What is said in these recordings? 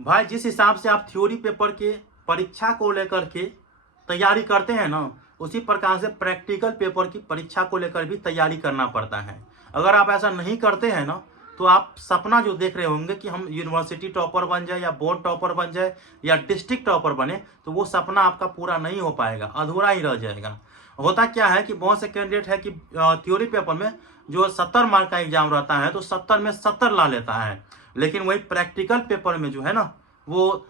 भाई जिस हिसाब से आप थ्योरी पेपर के परीक्षा को लेकर के तैयारी करते हैं ना, उसी प्रकार से प्रैक्टिकल पेपर की परीक्षा को लेकर भी तैयारी करना पड़ता है। अगर आप ऐसा नहीं करते हैं ना, तो आप सपना जो देख रहे होंगे कि हम यूनिवर्सिटी टॉपर बन जाए या बोर्ड टॉपर बन जाए या डिस्ट्रिक्ट टॉपर बने, तो वो सपना आपका पूरा नहीं हो पाएगा, अधूरा ही रह जाएगा। होता क्या है कि बहुत से कैंडिडेट है कि थ्योरी पेपर में जो 70 मार्क का एग्जाम रहता है तो 70 में 70 ला लेता है, लेकिन वही प्रैक्टिकल पेपर में जो है ना, वो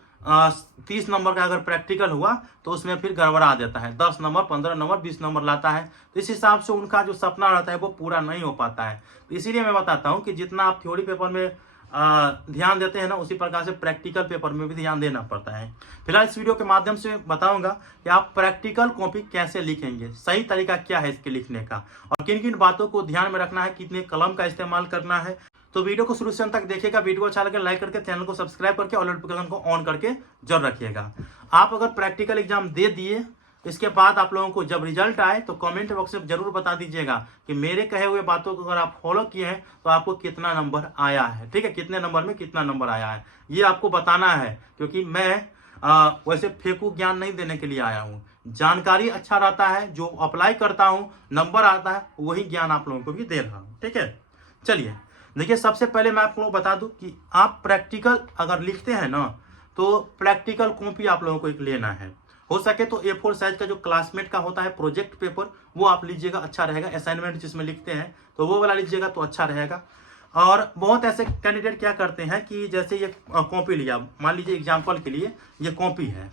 30 नंबर का अगर प्रैक्टिकल हुआ तो उसमें फिर गड़बड़ा देता है, 10 नंबर 15 नंबर 20 नंबर लाता है। तो इस हिसाब से उनका जो सपना रहता है वो पूरा नहीं हो पाता है। तो इसीलिए मैं बताता हूँ कि जितना आप थ्योरी पेपर में ध्यान देते हैं ना, उसी प्रकार से प्रैक्टिकल पेपर में भी ध्यान देना पड़ता है। फिलहाल इस वीडियो के माध्यम से बताऊंगा कि आप प्रैक्टिकल कॉपी कैसे लिखेंगे, सही तरीका क्या है इसके लिखने का, और किन किन बातों को ध्यान में रखना है, कितने कलम का इस्तेमाल करना है। तो वीडियो को शुरू से अंत तक देखिएगा। वीडियो अच्छा लगे लाइक करके, चैनल को सब्सक्राइब करके और नोटिफिकेशन को ऑन करके जरूर रखिएगा। आप अगर प्रैक्टिकल एग्जाम दे दिए, इसके बाद आप लोगों को जब रिजल्ट आए तो कमेंट बॉक्स में जरूर बता दीजिएगा कि मेरे कहे हुए बातों को अगर आप फॉलो किए हैं तो आपको कितना नंबर आया है। ठीक है, कितने नंबर में कितना नंबर आया है ये आपको बताना है, क्योंकि मैं वैसे फेंकू ज्ञान नहीं देने के लिए आया हूँ। जानकारी अच्छा रहता है, जो अप्लाई करता हूँ नंबर आता है, वही ज्ञान आप लोगों को भी दे रहा हूँ। ठीक है, चलिए देखिए, सबसे पहले मैं आपको बता दूं कि आप प्रैक्टिकल अगर लिखते हैं ना, तो प्रैक्टिकल कॉपी आप लोगों को एक लेना है। हो सके तो A4 साइज का जो क्लासमेट का होता है प्रोजेक्ट पेपर, वो आप लीजिएगा, अच्छा रहेगा। असाइनमेंट जिसमें लिखते हैं तो वो वाला लीजिएगा तो अच्छा रहेगा। और बहुत ऐसे कैंडिडेट क्या करते हैं कि जैसे ये कॉपी लिया, मान लीजिए एग्जाम्पल के लिए ये कॉपी है,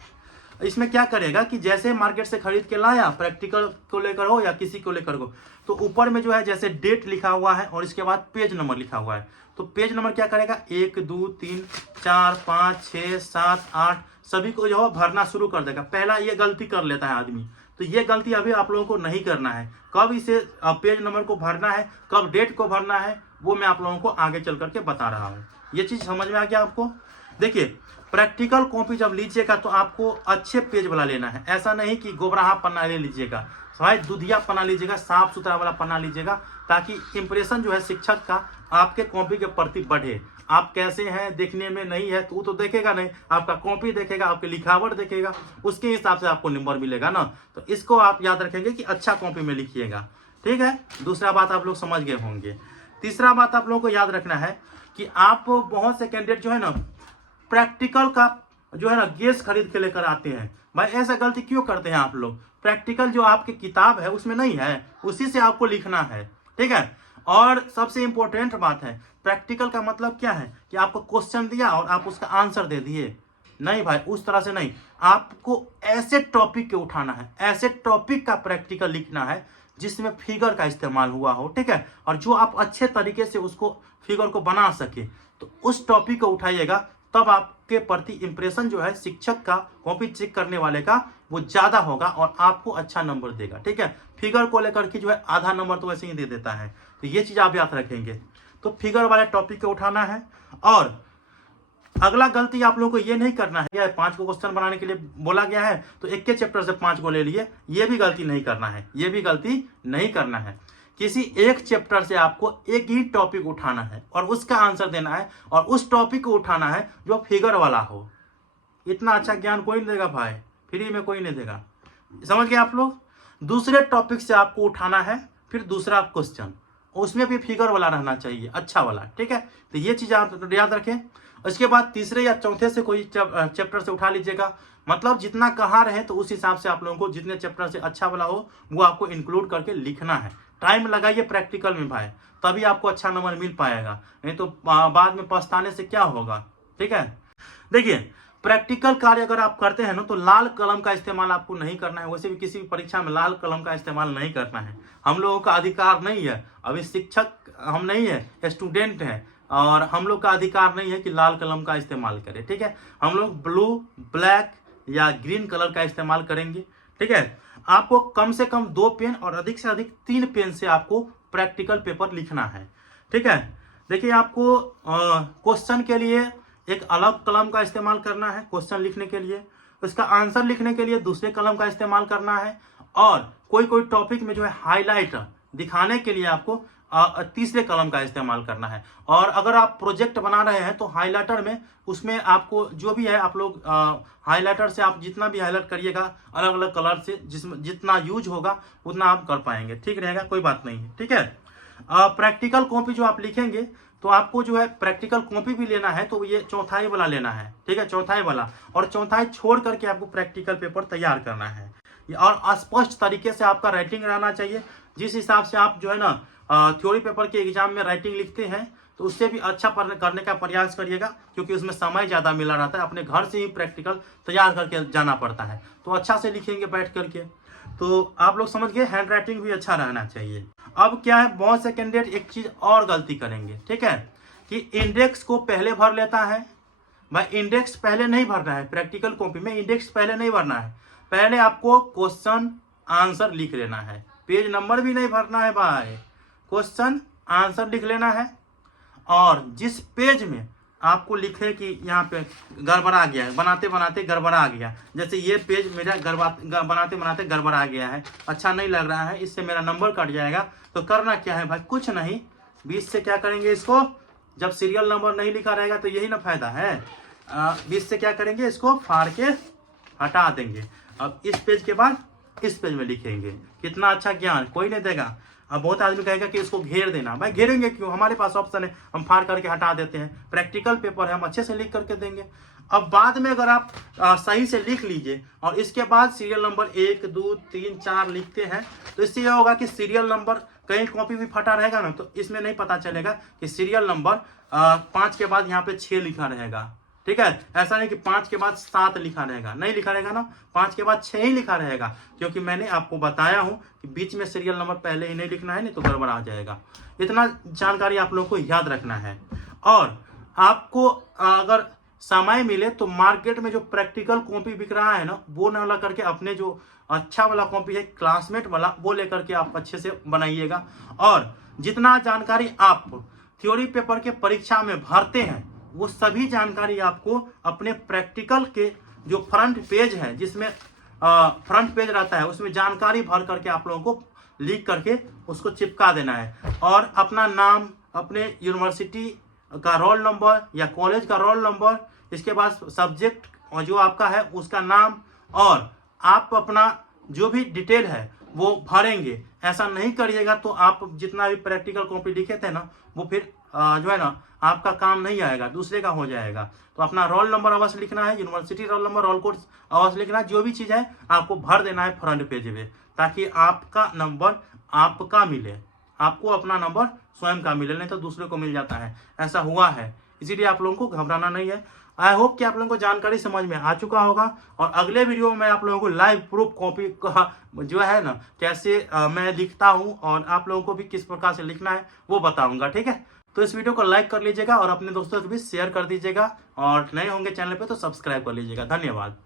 इसमें क्या करेगा कि जैसे मार्केट से खरीद के लाया, प्रैक्टिकल को लेकर हो या किसी को लेकर हो, तो ऊपर में जो है जैसे डेट लिखा हुआ है और इसके बाद पेज नंबर लिखा हुआ है, तो पेज नंबर क्या करेगा 1 2 3 4 5 6 7 8 सभी को जो है भरना शुरू कर देगा। पहला ये गलती कर लेता है आदमी, तो ये गलती अभी आप लोगों को नहीं करना है। कब इसे पेज नंबर को भरना है, कब डेट को भरना है, वो मैं आप लोगों को आगे चल करके बता रहा हूँ। ये चीज समझ में आ गया आपको। देखिए, प्रैक्टिकल कॉपी जब लीजिएगा तो आपको अच्छे पेज वाला लेना है, ऐसा नहीं कि गोबराहा पन्ना ले लीजिएगा, भाई दुधिया पन्ना लीजिएगा, साफ सुथरा वाला पन्ना लीजिएगा, ताकि इंप्रेशन जो है शिक्षक का आपके कॉपी के प्रति बढ़े। आप कैसे हैं देखने में नहीं है तो वो तो देखेगा नहीं, आपका कॉपी देखेगा, आपके लिखावट देखेगा, उसके हिसाब से आपको नंबर मिलेगा ना। तो इसको आप याद रखेंगे कि अच्छा कॉपी में लिखिएगा। ठीक है, दूसरा बात आप लोग समझ गए होंगे। तीसरा बात आप लोगों को याद रखना है कि आप बहुत से कैंडिडेट जो है ना, प्रैक्टिकल का जो है ना गेस खरीद के लेकर आते हैं। भाई ऐसा गलती क्यों करते हैं आप लोग? प्रैक्टिकल जो आपकी किताब है उसमें नहीं है, उसी से आपको लिखना है। ठीक है, और सबसे इंपॉर्टेंट बात है, प्रैक्टिकल का मतलब क्या है कि आपको क्वेश्चन दिया और आप उसका आंसर दे दिए। नहीं भाई, उस तरह से नहीं, आपको ऐसे टॉपिक के उठाना है, ऐसे टॉपिक का प्रैक्टिकल लिखना है जिसमें फिगर का इस्तेमाल हुआ हो। ठीक है, और जो आप अच्छे तरीके से उसको फिगर को बना सके, तो उस टॉपिक को उठाइएगा, तब आपके प्रति इंप्रेशन जो है शिक्षक का, कॉपी चेक करने वाले का, वो ज्यादा होगा और आपको अच्छा नंबर देगा। ठीक है, फिगर को लेकर के जो है आधा नंबर तो वैसे ही दे देता है, तो ये चीज आप याद रखेंगे। तो फिगर वाले टॉपिक को उठाना है। और अगला गलती आप लोगों को ये नहीं करना है, 5 को क्वेश्चन बनाने के लिए बोला गया है तो एक के चैप्टर से 5 को ले लिए, ये भी गलती नहीं करना है, ये भी गलती नहीं करना है। किसी एक चैप्टर से आपको एक ही टॉपिक उठाना है और उसका आंसर देना है, और उस टॉपिक को उठाना है जो फिगर वाला हो। इतना अच्छा ज्ञान कोई नहीं देगा भाई, फ्री में कोई नहीं देगा। समझ गए आप लोग? दूसरे टॉपिक से आपको उठाना है, फिर दूसरा क्वेश्चन, उसमें भी फिगर वाला रहना चाहिए, अच्छा वाला। ठीक है, तो ये चीज आप याद रखें। उसके बाद तीसरे या चौथे से कोई चैप्टर से उठा लीजिएगा, मतलब जितना कहाँ रहे तो उस हिसाब से आप लोगों को जितने चैप्टर से अच्छा वाला हो वो आपको इंक्लूड करके लिखना है। टाइम लगाइए प्रैक्टिकल में भाई, तभी आपको अच्छा नंबर मिल पाएगा, नहीं तो बाद में पछताने से क्या होगा। ठीक है, देखिए, प्रैक्टिकल कार्य अगर आप करते हैं ना, तो लाल कलम का इस्तेमाल आपको नहीं करना है। वैसे भी किसी भी परीक्षा में लाल कलम का इस्तेमाल नहीं करना है, हम लोगों का अधिकार नहीं है। अभी शिक्षक हम नहीं है, स्टूडेंट हैं, और हम लोग का अधिकार नहीं है कि लाल कलम का इस्तेमाल करें। ठीक है, हम लोग ब्लू, ब्लैक या ग्रीन कलर का इस्तेमाल करेंगे। ठीक है, आपको कम से कम 2 पेन और अधिक से अधिक 3 पेन से आपको प्रैक्टिकल पेपर लिखना है। ठीक है, देखिए, आपको क्वेश्चन के लिए एक अलग कलम का इस्तेमाल करना है, क्वेश्चन लिखने के लिए, उसका आंसर लिखने के लिए दूसरे कलम का इस्तेमाल करना है, और कोई कोई टॉपिक में जो है हाईलाइट दिखाने के लिए आपको तीसरे कलम का इस्तेमाल करना है। और अगर आप प्रोजेक्ट बना रहे हैं तो हाइलाइटर में उसमें आपको जो भी है आप लोग हाइलाइटर से आप जितना भी हाईलाइट करिएगा अलग अलग कलर से, जिसमें जितना यूज होगा उतना आप कर पाएंगे, ठीक रहेगा, कोई बात नहीं है, ठीक है। प्रैक्टिकल कॉपी जो आप लिखेंगे तो आपको जो है प्रैक्टिकल कॉपी भी लेना है तो ये चौथाई वाला लेना है, ठीक है, चौथाई वाला, और चौथाई छोड़ करके आपको प्रैक्टिकल पेपर तैयार करना है। और स्पष्ट तरीके से आपका राइटिंग रहना चाहिए, जिस हिसाब से आप जो है ना थ्योरी पेपर के एग्जाम में राइटिंग लिखते हैं तो उससे भी अच्छा करने का प्रयास करिएगा, क्योंकि उसमें समय ज़्यादा मिला रहता है, अपने घर से ही प्रैक्टिकल तैयार करके जाना पड़ता है, तो अच्छा से लिखेंगे बैठ करके। तो आप लोग समझ गए, हैंड राइटिंग भी अच्छा रहना चाहिए। अब क्या है, बहुत से कैंडिडेट एक चीज़ और गलती करेंगे, ठीक है, कि इंडेक्स को पहले भर लेता है। भाई इंडेक्स पहले नहीं भरना है, प्रैक्टिकल कॉपी में इंडेक्स पहले नहीं भरना है, पहले आपको क्वेश्चन आंसर लिख लेना है, पेज नंबर भी नहीं भरना है भाई, क्वेश्चन आंसर लिख लेना है। और जिस पेज में आपको लिखे कि यहाँ पे गड़बड़ा गया है, बनाते बनाते गड़बड़ा गया, जैसे ये पेज मेरा बनाते बनाते गड़बड़ा गया है, अच्छा नहीं लग रहा है, इससे मेरा नंबर कट जाएगा, तो करना क्या है भाई, कुछ नहीं, 20 से क्या करेंगे इसको, जब सीरियल नंबर नहीं लिखा रहेगा तो यही ना फायदा है, 20 से क्या करेंगे, इसको फाड़ के हटा देंगे। अब इस पेज के बाद इस पेज में लिखेंगे, कितना अच्छा ज्ञान, कोई नहीं देगा। अब बहुत आदमी कहेगा कि इसको घेर देना, भाई घेरेंगे क्यों, हमारे पास ऑप्शन है, हम फाड़ करके हटा देते हैं, प्रैक्टिकल पेपर है, हम अच्छे से लिख करके देंगे। अब बाद में अगर आप सही से लिख लीजिए और इसके बाद सीरियल नंबर 1 2 3 4 लिखते हैं तो इससे यह होगा कि सीरियल नंबर कहीं कॉपी भी फटा रहेगा ना तो इसमें नहीं पता चलेगा कि सीरियल नंबर 5 के बाद यहाँ पे 6 लिखा रहेगा, ठीक है, ऐसा नहीं कि 5 के बाद 7 लिखा रहेगा, नहीं लिखा रहेगा ना, 5 के बाद 6 ही लिखा रहेगा, क्योंकि मैंने आपको बताया हूं कि बीच में सीरियल नंबर पहले ही नहीं लिखना है, नहीं तो गड़बड़ आ जाएगा। इतना जानकारी आप लोगों को याद रखना है। और आपको अगर समय मिले तो मार्केट में जो प्रैक्टिकल कॉपी बिक रहा है ना, वो ना ला करके अपने जो अच्छा वाला कॉपी है क्लासमेट वाला, वो लेकर के आप अच्छे से बनाइएगा। और जितना जानकारी आप थ्योरी पेपर के परीक्षा में भरते हैं वो सभी जानकारी आपको अपने प्रैक्टिकल के जो फ्रंट पेज है, जिसमें फ्रंट पेज रहता है, उसमें जानकारी भर करके आप लोगों को लिख करके उसको चिपका देना है। और अपना नाम, अपने यूनिवर्सिटी का रोल नंबर या कॉलेज का रोल नंबर, इसके बाद सब्जेक्ट जो आपका है उसका नाम, और आप अपना जो भी डिटेल है वो भरेंगे। ऐसा नहीं करिएगा तो आप जितना भी प्रैक्टिकल कॉपी लिखे थे ना वो फिर जो है ना आपका काम नहीं आएगा, दूसरे का हो जाएगा। तो अपना रोल नंबर अवश्य लिखना है, university roll number, roll code अवश्य लिखना है, जो भी चीज़ है आपको भर देना है फ्रंट पेज में, ताकि आपका नंबर आपका मिले, आपको अपना नंबर स्वयं का मिले, नहीं तो दूसरे को मिल जाता है, ऐसा हुआ है। इसीलिए आप लोगों को घबराना नहीं है। आई होप कि आप लोगों को जानकारी समझ में आ चुका होगा। और अगले वीडियो में मैं आप लोगों को लाइव प्रूफ कॉपी का जो है ना कैसे मैं लिखता हूँ और आप लोगों को भी किस प्रकार से लिखना है वो बताऊंगा, ठीक है। तो इस वीडियो को लाइक कर लीजिएगा और अपने दोस्तों से भी शेयर कर दीजिएगा, और नए होंगे चैनल पे तो सब्सक्राइब कर लीजिएगा। धन्यवाद।